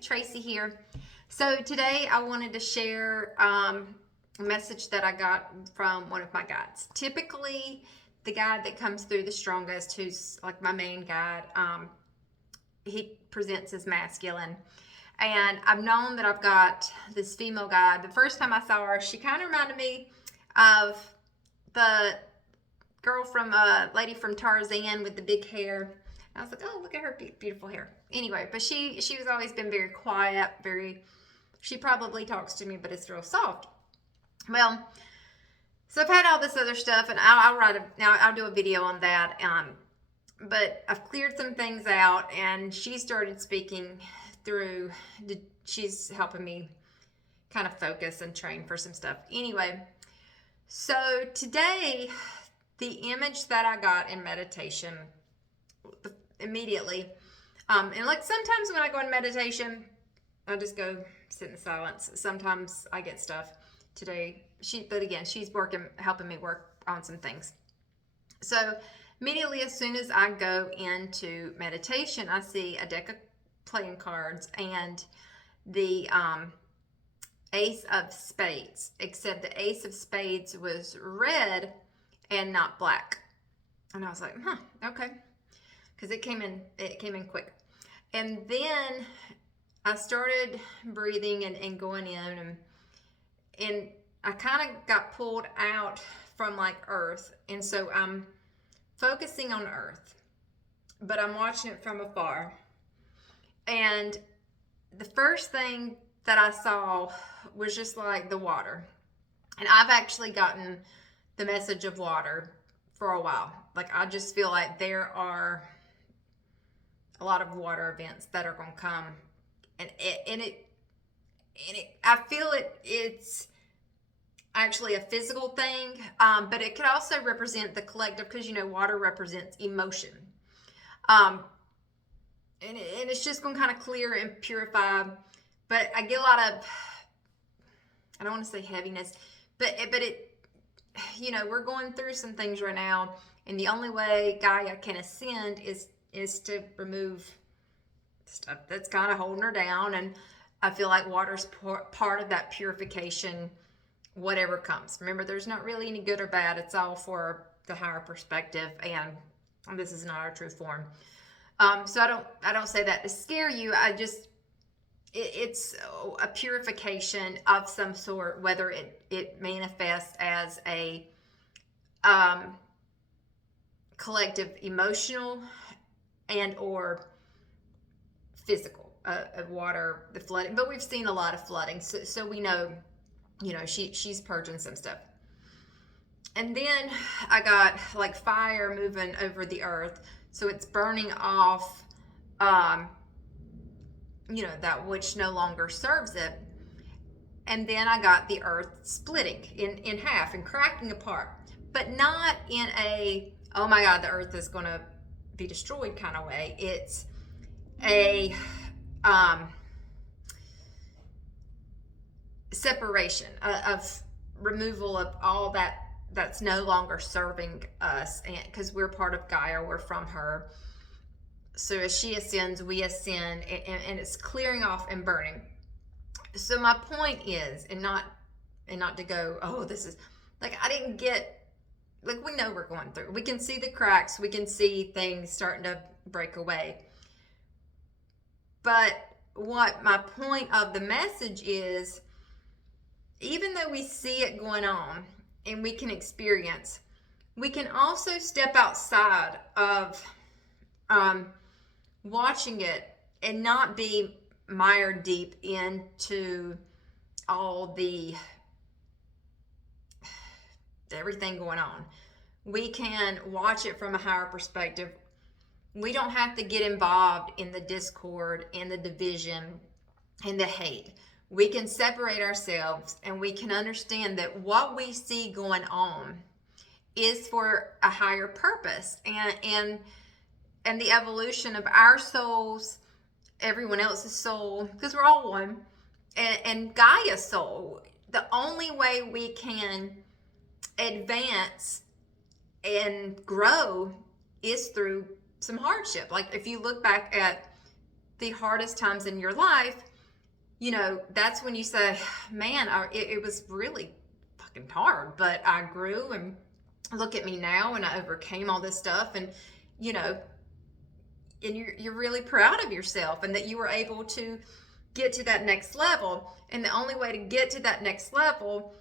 Tracy here. So today I wanted to share a message that I got from one of my guides. Typically, the guide that comes through the strongest, who's like my main guide, he presents as masculine. And I've known that I've got this female guide. The first time I saw her, she kind of reminded me of the girl from lady from Tarzan with the big hair. I was like, oh, look at her beautiful hair. Anyway, but she was always been very quiet, she probably talks to me, but it's real soft. Well, so I've had all this other stuff, and I'll do a video on that. But I've cleared some things out, and she started speaking through. She's helping me kind of focus and train for some stuff. Anyway, so today, the image that I got in meditation immediately, and like sometimes when I go in meditation, I just go sit in silence. Sometimes I get stuff. Today, she's helping me work on some things. So immediately, as soon as I go into meditation, I see a deck of playing cards and the Ace of Spades, except the Ace of Spades was red and not black. And I was like, okay, because it came in quick. And then I started breathing and going in, and I kind of got pulled out from like earth. And so I'm focusing on earth, but I'm watching it from afar. And the first thing that I saw was just like the water. And I've actually gotten the message of water for a while. Like, I just feel like there are a lot of water events that are going to come. I feel it's actually a physical thing, but it could also represent the collective, because water represents emotion, and it's just going to kind of clear and purify. But I get a lot of, I don't want to say heaviness, but we're going through some things right now, and the only way Gaia can ascend is to remove stuff that's kind of holding her down. And I feel like water's part of that purification, whatever comes. Remember, there's not really any good or bad. It's all for the higher perspective, and this is not our true form. So I don't say that to scare you. It's a purification of some sort, whether it manifests as a collective emotional and or physical, of water, the flooding. But we've seen a lot of flooding, so we know, she's purging some stuff. And then I got like fire moving over the earth, so it's burning off that which no longer serves it. And then I got the earth splitting in half and cracking apart, but not in a, oh my God, the earth is going to be destroyed kind of way. It's a separation of removal of all that's no longer serving us, and because we're part of Gaia, we're from her. So as she ascends, we ascend, and it's clearing off and burning. So my point is, and not to go, oh, this is like, I didn't get, like, we know we're going through. We can see the cracks. We can see things starting to break away. But what my point of the message is, even though we see it going on and we can experience, we can also step outside of watching it and not be mired deep into all the everything going on. We can watch it from a higher perspective. We don't have to get involved in the discord and the division and the hate. We can separate ourselves, and we can understand that what we see going on is for a higher purpose, and the evolution of our souls, everyone else's soul, because we're all one, and Gaia's soul. The only way we can advance and grow is through some hardship. Like, if you look back at the hardest times in your life, you know, that's when you say, man, it was really fucking hard, but I grew, and look at me now, and I overcame all this stuff. And, you know, and you're really proud of yourself, and that you were able to get to that next level. And the only way to get to that next level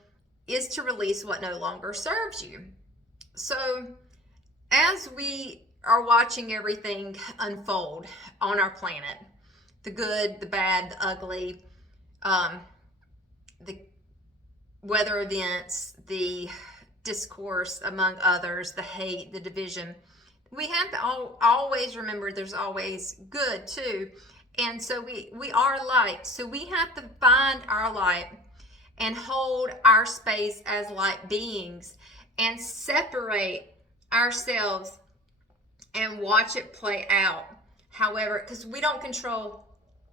is to release what no longer serves you. So as we are watching everything unfold on our planet, the good, the bad, the ugly, the weather events, the discourse among others, the hate, the division, we have to always remember there's always good too. And so we are light. So we have to find our light and hold our space as light beings, and separate ourselves and watch it play out. However, because we don't control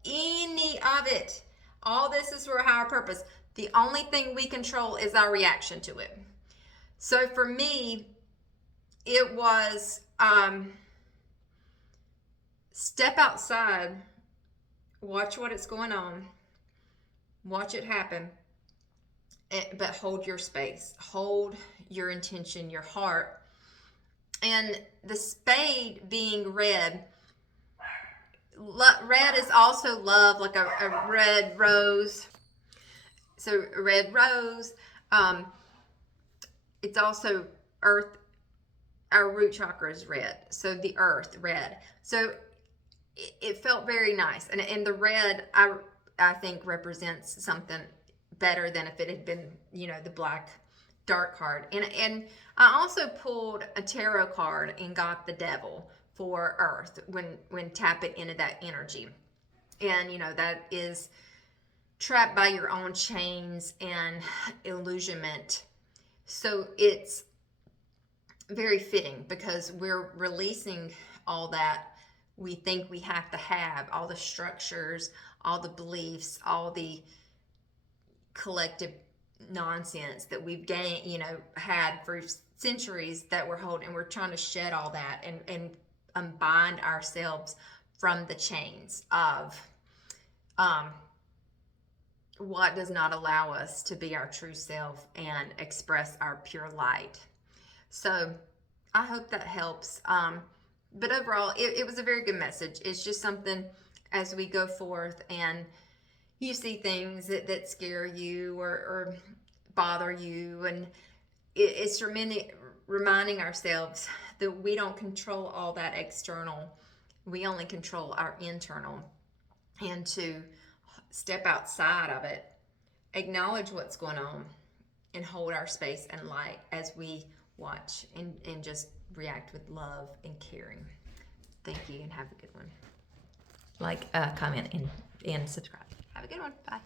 any of it. All this is for a higher purpose. The only thing we control is our reaction to it. So for me, it was step outside, watch what is going on, watch it happen, but hold your space, hold your intention, your heart. And the spade being red, red is also love, like a red rose. So a red rose, it's also earth. Our root chakra is red, so the earth, red. So it felt very nice, and the red I think represents something better than if it had been, you know, the black dark card. And I also pulled a tarot card and got the devil for earth when tapping into that energy. And you know, that is trapped by your own chains and illusionment. So it's very fitting, because we're releasing all that we think we have to have, all the structures, all the beliefs, all the collective nonsense that we've gained, you know, had for centuries that we're holding. We're trying to shed all that and unbind ourselves from the chains of what does not allow us to be our true self and express our pure light. So I hope that helps. But overall, it was a very good message. It's just something as we go forth and you see things that scare you or bother you. And it's reminding ourselves that we don't control all that external. We only control our internal. And to step outside of it, acknowledge what's going on, and hold our space and light as we watch and just react with love and caring. Thank you, and have a good one. Like, comment, and subscribe. Have a good one. Bye.